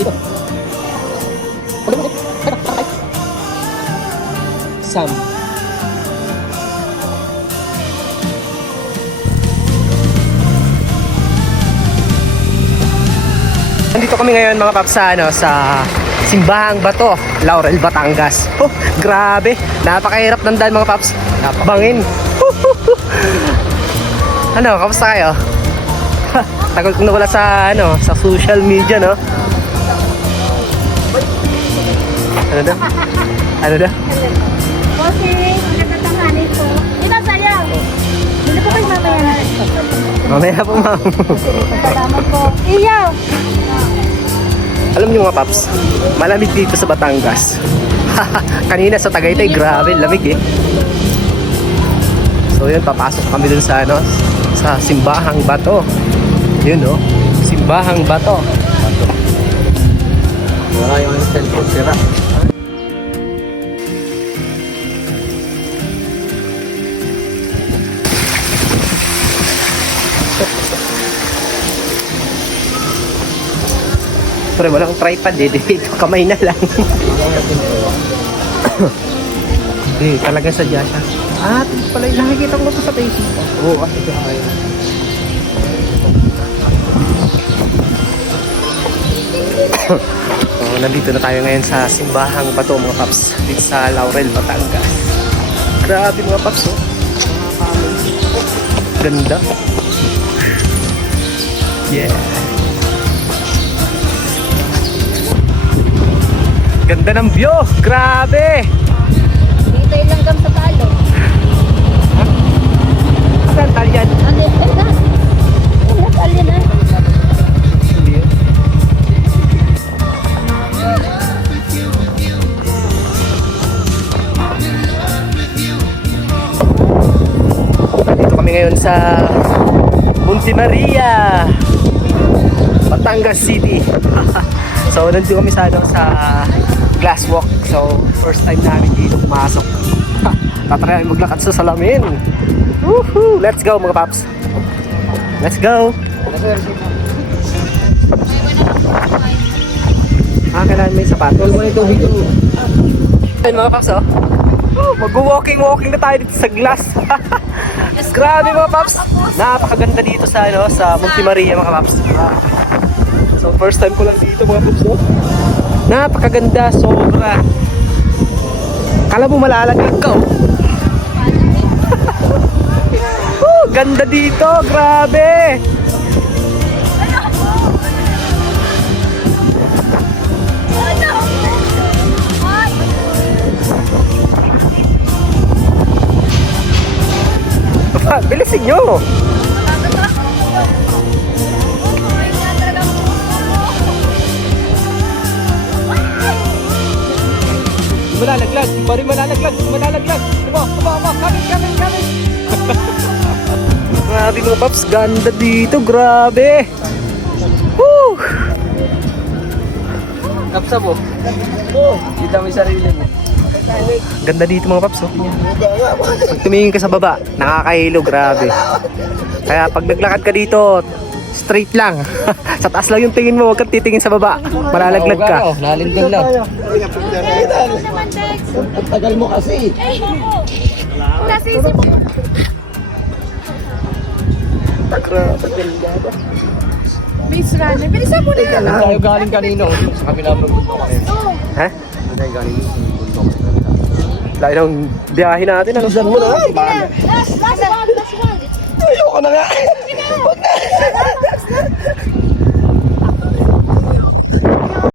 Dito. Sam. Nandito kami ngayon mga paps sa, sa Simbahang Bato, Laurel, Batangas. Oh, grabe. Napakahirap ng daan mga paps. Napabangin. Ano, kamusta kayo? Tagal kong nawala sa sa social media, no? Ano daw? Ano daw? Okay, magkakatanganin po. Ito sayaw. Hindi po kayo mamaya na. Mamaya po, ma'am. Salamat po. Iyaw. Alam niyo mga paps, malamig dito sa Batangas. Kanina sa Tagaytay, grabe, lamig eh. So yun, papasok kami dun sa sa Simbahang Bato. Yun oh, Simbahang Bato. Wala yung cellphone sira. Pero walang tripod eh, dito kamay na lang. Hindi, talaga sadya siya. Ah, pala nakikita ko ito sa Facebook. Oo, kasi kaya. So, nandito na tayo ngayon sa Simbahang Bato mga paps. Dito sa Laurel, Batangas. Grabe mga paps oh. Ganda. Yeah. Ganda ng view! Grabe! Dito yung langgam sa talo. Saan talyan? Ano yun? Ano? Ano talo na? Hindi yun. Dito kami ngayon sa Monte Maria, Batangas City. So nandito kami sa sa glass walk. So first time namin dito pumasok. Tatry maglakad sa salamin. Woohoo! Let's go mga paps. Let's go. Kailangan may sapatos. Wala ito dito. Ayun mga paps oh. Mag-walking na tayo dito sa glass. Grabe mga paps. Napakaganda dito sa sa Monte Maria mga paps. So first time ko lang dito mga paps no. Napakaganda, sobra. Kala mo malalaglag ka oh. Ganda dito, grabe. Bilisin nyo. Malalaglag, bari malalaglag. Coming. Grabe mga paps, ganda dito, grabe. Woo! Kapsa mo. Kita mo yung sarili mo. Ganda dito mga paps, oh. Pag tumingin ka sa baba, nakakahilo, grabe. Kaya pag naglakad ka dito, straight lang. Sa taas lang yung tingin mo, huwag kang titingin sa baba. Malalaglag ka. Nalindol lang. Ang tagal mo kasi. nasisip mo. Grabe, ganda. Miss Rana, bilisan mo na. Tayo galing kanino? Sa kabila ng bundok kayo. Ha? Tayo galing sa bundok. Lahat ng biyahe natin, ano? Saan mo na? Last one. Ayoko na nga.